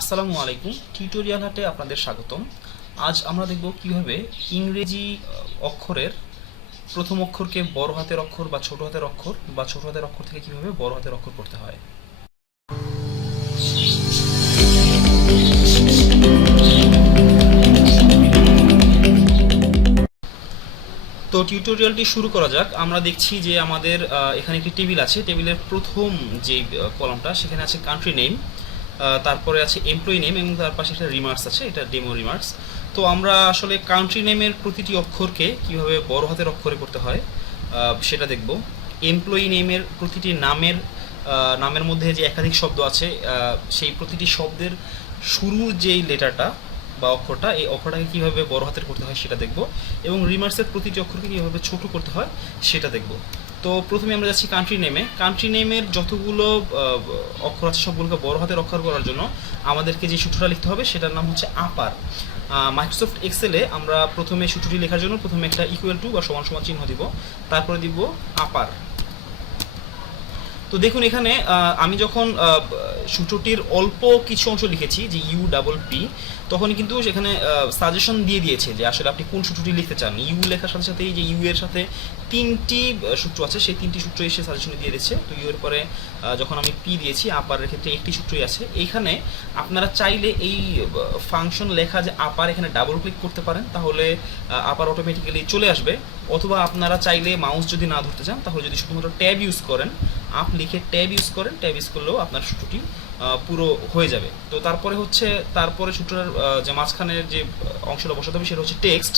আসসালামু আলাইকুম। টিউটোরিয়াল হাটে আপনাদের স্বাগতম। আজ আমরা দেখব কিভাবে ইংরেজি অক্ষরের প্রথম অক্ষরকে বড় হাতের অক্ষর বা ছোট হাতের অক্ষর বা ছোট হাতের অক্ষর থেকে কিভাবে বড় হাতের অক্ষর করতে হয়। তো টিউটোরিয়ালটি শুরু করা যাক। আমরা দেখছি যে আমাদের এখানে একটি টেবিল আছে। টেবিলের প্রথম যে কলামটা সেখানে আছে কান্ট্রি নেম, তারপরে আছে এমপ্লয়ি নেম এবং তার পাশে একটা রিমার্কস আছে, এটা ডেমো রিমার্কস। তো আমরা আসলে কান্ট্রি নেমের প্রতিটি অক্ষরকে কিভাবে বড় হাতের অক্ষরে করতে হয় সেটা দেখব। এমপ্লয়ি নেমের প্রতিটি নামের মধ্যে যে একাধিক শব্দ আছে, সেই প্রতিটি শব্দের শুরুর যেই লেটারটা বা অক্ষরটা, এই অক্ষরটাকে কীভাবে বড় হাতের করতে হয় সেটা দেখব, এবং রিমার্সের প্রতিটি অক্ষরকে কীভাবে ছোট করতে হয় সেটা দেখব। তো প্রথমে আমরা যাচ্ছি কান্ট্রি নেমে। কান্ট্রি নেমের যতগুলো অক্ষর আছে সবগুলোকে বড় হাতের অক্ষর করার জন্য আমাদেরকে যে সূত্রটা লিখতে হবে সেটার নাম হচ্ছে আপার। মাইক্রোসফট এক্সেলে আমরা প্রথমে সূত্রটি লেখার জন্য প্রথমে একটা ইকুয়াল টু বা সমান সমান চিহ্ন দিব, তারপরে দিব আপার। তো দেখুন এখানে আমি যখন সূত্রটির অল্প কিছু অংশ লিখেছি যে ইউ ডাবল পি, তখন কিন্তু সেখানে সাজেশন দিয়ে দিয়েছে যে আসলে আপনি কোন সূত্রটি লিখতে চান। ইউ লেখার সাথে সাথে এই যে ইউ এর সাথে তিনটি সূত্র আছে, সেই তিনটি সূত্র এসে সাজেশনে দিয়ে দিচ্ছে। তো ইউ এর পরে যখন আমি পি দিয়েছি, আপারের ক্ষেত্রে একটি সূত্রই আছে। এইখানে আপনারা চাইলে এই ফাংশন লেখা যে আপার, এখানে ডাবল ক্লিক করতে পারেন, তাহলে আপার অটোমেটিক্যালি চলে আসবে। অথবা আপনারা চাইলে মাউস যদি না ধরতে চান, তাহলে যদি শুধুমাত্র ট্যাব ইউজ করেন, আপ লিখে ট্যাব ইউজ করেন, ট্যাব ইউজ করলেও আপনার সূত্রটি পুরো হয়ে যাবে। তো তারপরে সূত্রের যে মাঝখানের যে অংশটা বসাতে হবে সেটা হচ্ছে টেক্সট।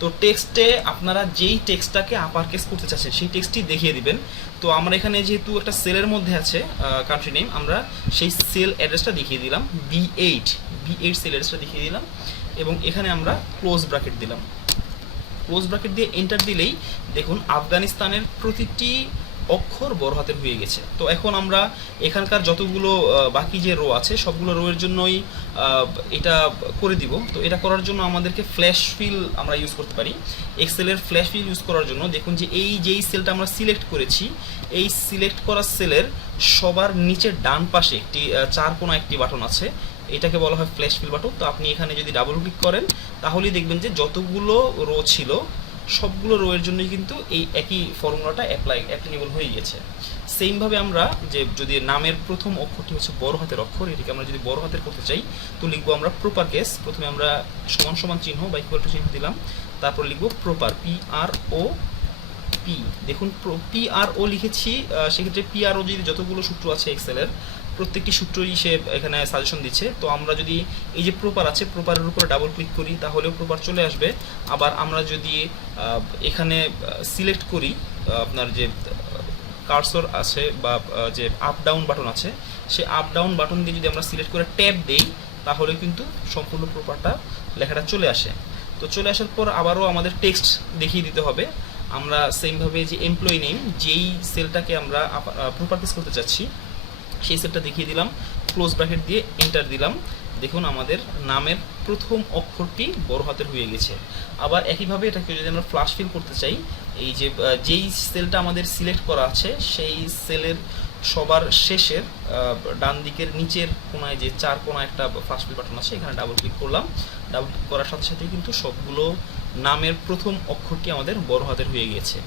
তো টেক্সটে আপনারা যেই টেক্সটটাকে আপার কেস করতে চাচ্ছেন সেই টেক্সটটি দেখিয়ে দিবেন। তো আমরা এখানে যেহেতু একটা সেলের মধ্যে আছে কান্ট্রি নেম, আমরা সেই সেল অ্যাড্রেসটা দেখিয়ে দিলাম, বি8 সেল অ্যাড্রেসটা দেখিয়ে দিলাম, এবং এখানে আমরা ক্লোজ ব্র্যাকেট দিলাম। ক্লোজ ব্র্যাকেট দিয়ে এন্টার দিলেই দেখুন আফগানিস্তানের প্রতিটি অক্ষর বড় হাতের হয়ে গেছে। তো এখন আমরা এখানকার যতগুলো বাকি যে রো আছে সবগুলো রো এর জন্যই এটা করে দিব। তো এটা করার জন্য আমাদেরকে ফ্ল্যাশ ফিল আমরা ইউজ করতে পারি। এক্সেলের ফ্ল্যাশ ফিল ইউজ করার জন্য দেখুন যে এই যেই সেলটা আমরা সিলেক্ট করেছি, এই সিলেক্ট করা সেলের সবার নিচের ডান পাশে একটি চার কোণা একটি বাটন আছে, এটাকে বলা হয় ফ্ল্যাশ ফিল বাটন। তো আপনি এখানে যদি ডাবল ক্লিক করেন তাহলেই দেখবেন যে যতগুলো রো ছিল সবগুলো রো এর জন্যই কিন্তু এই একই ফর্মুলাটা অ্যাপ্লিকেবল হয়ে গেছে। সেমভাবে আমরা যে যদি নামের প্রথম অক্ষরটি হচ্ছে বড় হাতের অক্ষর, এটিকে আমরা যদি বড় হাতের করতে চাই তো লিখবো আমরা প্রপার কেস। প্রথমে আমরা সমান সমান চিহ্ন বা ইকুয়াল টু চিহ্ন দিলাম, তারপর লিখবো প্রপার, পি। দেখুন PRO লিখেছি, সেক্ষেত্রে PRO যদি যতগুলো সূত্র আছে এক্সেলের প্রত্যেকটি সূত্রই সে এখানে সাজেশন দিচ্ছে। তো আমরা যদি এই যে প্রপার আছে, প্রপারের উপরে ডাবল ক্লিক করি তাহলেও প্রপার চলে আসবে। আবার আমরা যদি এখানে সিলেক্ট করি, আপনার যে কার্সর আছে বা যে আপ ডাউন বাটন আছে, সেই আপ ডাউন বাটন দিয়ে যদি আমরা সিলেক্ট করে ট্যাব দেই তাহলে কিন্তু সম্পূর্ণ প্রপারটা লেখাটা চলে আসে। তো চলে আসার পর আবারও আমাদের টেক্সট দেখিয়ে দিতে হবে। আমরা সেমভাবে যে এমপ্লয়ি নেম, যেই সেলটাকে আমরা প্রপার কেস করতে চাচ্ছি সেই সেলটা দেখিয়ে দিলাম, ক্লোজ ব্র্যাকেট দিয়ে এন্টার দিলাম। দেখুন আমাদের নামের প্রথম অক্ষরটি বড় হাতের হয়ে গেছে। আবার একইভাবে এটাকে যদি আমরা ফ্ল্যাশ ফিল করতে চাই, এই যে যেই সেলটা আমাদের সিলেক্ট করা আছে সেই সেলের সবার শেষের ডান দিকের নিচের কোনায় যে চার কোনা একটা ফ্ল্যাশ ফিল বাটন আছে, এখানে ডাবল ক্লিক করলাম। ডাবল ক্লিক করার সাথে সাথে কিন্তু সবগুলো নামের প্রথম অক্ষরটি আমাদের বড় হাতের হয়ে গেছে।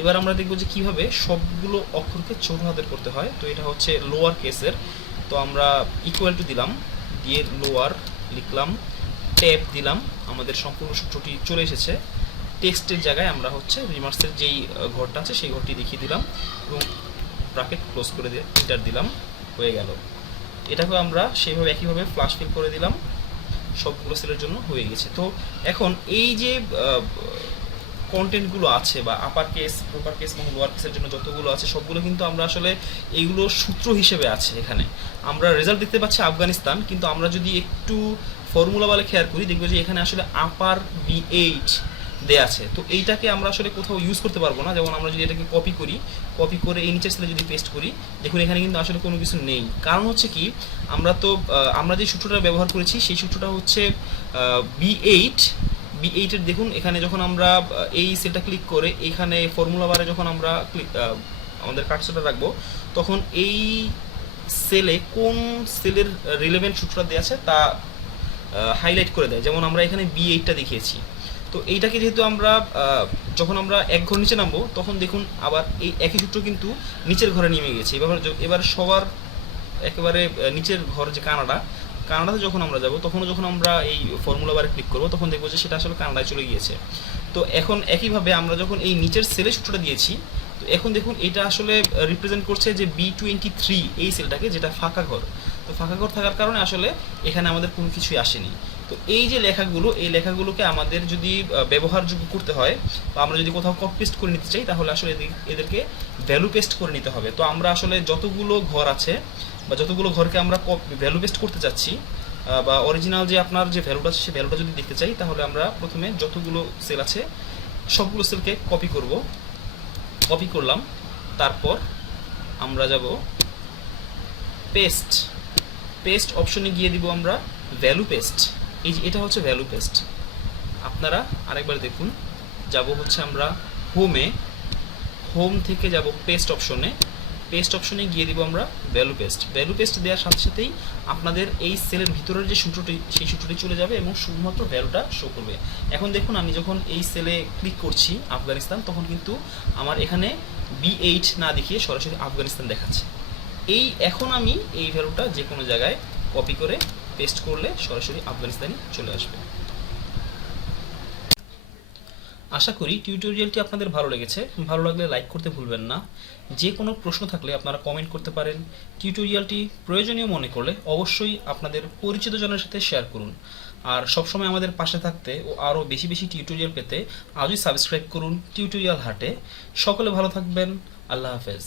এবার আমরা দেখব যে কিভাবে সবগুলো অক্ষরকে ছোট হাতের করতে হয়। তো এটা হচ্ছে লোয়ার কেসের। তো আমরা ইকুয়াল টু দিলাম, দিয়ে লোয়ার লিখলাম, ট্যাব দিলাম, আমাদের সম্পূর্ণ সূত্রটি চলে এসেছে। টেক্সটের জায়গায় আমরা হচ্ছে রিমার্কসের যেই ঘরটা আছে সেই ঘরটি দেখিয়ে দিলাম এবং ব্র্যাকেট ক্লোজ করে দিয়ে এন্টার দিলাম, হয়ে গেল। এটাকে আমরা সেইভাবে একইভাবে ফ্ল্যাশ ফিল করে দিলাম, সবগুলো সেলের জন্য হয়ে গেছে। তো এখন এই যে কন্টেন্টগুলো আছে বা আপার কেস, প্রপার কেস এবং লোয়ার কেসের জন্য যতগুলো আছে সবগুলো কিন্তু আমরা আসলে এইগুলো সূত্র হিসেবে আছে। এখানে আমরা রেজাল্ট দেখতে পাচ্ছি আফগানিস্তান, কিন্তু আমরা যদি একটু ফর্মুলা বলে খেয়াল করি দেখবো যে এখানে আসলে আপার B8 দেয়া আছে। তো এইটাকে আমরা আসলে কোথাও ইউজ করতে পারবো না। যেমন আমরা যদি এটাকে কপি করে এই নিচের সেলে যদি পেস্ট করি, দেখুন এখানে কিন্তু আসলে কোনো কিছু নেই। কারণ হচ্ছে কি, আমরা যে সূত্রটা ব্যবহার করেছি সেই সূত্রটা হচ্ছে B8 এর। দেখুন এখানে যখন আমরা এই সেলটা ক্লিক করে এখানে ফর্মুলা বারে যখন আমরা আমাদের কার্সরটা রাখবো, তখন এই সেলে কোন সেলের রিলেভেন্ট সূত্রটা দেওয়া আছে তা হাইলাইট করে দেয়। যেমন আমরা এখানে B8টা দেখিয়েছি, তো এইটাকে যেহেতু আমরা যখন আমরা এক ঘর নিচে নামবো তখন দেখুন আবার এই একই সূত্র কিন্তু নিচের ঘরে নেমে গেছে। এবার সবার একেবারে নিচের ঘর যে কানাডাতে যখন আমরা যাব তখনও যখন আমরা এই ফর্মুলা বারে ক্লিক করবো তখন দেখবো যে সেটা আসলে কানাডায় চলে গিয়েছে। তো এখন একইভাবে আমরা যখন এই নিচের সেলে সূত্রটা দিয়েছি, তো এখন দেখুন এটা আসলে রিপ্রেজেন্ট করছে যে B23 এই সেলটাকে, যেটা ফাঁকা ঘর। তো ফাঁকা ঘর থাকার কারণে আসলে এখানে আমাদের কোনো কিছুই আসেনি। তো এই যে লেখাগুলো, এই লেখাগুলোকে আমাদের যদি ব্যবহারযোগ্য করতে হয় বা আমরা যদি কোথাও কপি পেস্ট করে নিতে চাই তাহলে আসলে এদেরকে ভ্যালু পেস্ট করে নিতে হবে। তো আমরা আসলে যতগুলো ঘর আছে বা যতগুলো ঘরকে আমরা ভ্যালু পেস্ট করতে চাচ্ছি বা অরিজিনাল যে আপনার যে ভ্যালুটা আছে সেই ভ্যালুটা যদি দেখতে চাই তাহলে আমরা প্রথমে যতগুলো সেল আছে সবগুলো সেলকে কপি করলাম। তারপর আমরা যাব পেস্ট অপশনে গিয়ে দিব আমরা ভ্যালু পেস্ট। এই যে এটা হচ্ছে ভ্যালু পেস্ট। আপনারা আরেকবার দেখুন, যাব হচ্ছে আমরা হোম থেকে যাব পেস্ট অপশনে গিয়ে দিব আমরা ভ্যালু পেস্ট দেওয়ার সাথে সাথেই আপনাদের এই সেলের ভিতরের যে সূত্রটি সেই সূত্রটি চলে যাবে এবং শুধুমাত্র ভ্যালুটা শো করবে। এখন দেখুন আমি যখন এই সেলে ক্লিক করছি আফগানিস্তান, তখন কিন্তু আমার এখানে B8 না দেখিয়ে সরাসরি আফগানিস্তান দেখাচ্ছে। এখন আমি এই ভ্যালুটা যে কোনো জায়গায় কপি করে পেস্ট করলে সরাসরি আফগানিস্তানই চলে আসবে। আশা করি টিউটোরিয়ালটি আপনাদের ভালো লেগেছে। ভালো লাগলে লাইক করতে ভুলবেন না। যে কোনো প্রশ্ন থাকলে আপনারা কমেন্ট করতে পারেন। টিউটোরিয়ালটি প্রয়োজনীয় মনে করলে অবশ্যই আপনাদের পরিচিত জনের সাথে শেয়ার করুন। আর সবসময় আমাদের পাশে থাকতে ও আরও বেশি বেশি টিউটোরিয়াল পেতে আজই সাবস্ক্রাইব করুন টিউটোরিয়াল হাটে। সকলে ভালো থাকবেন। আল্লাহ হাফেজ।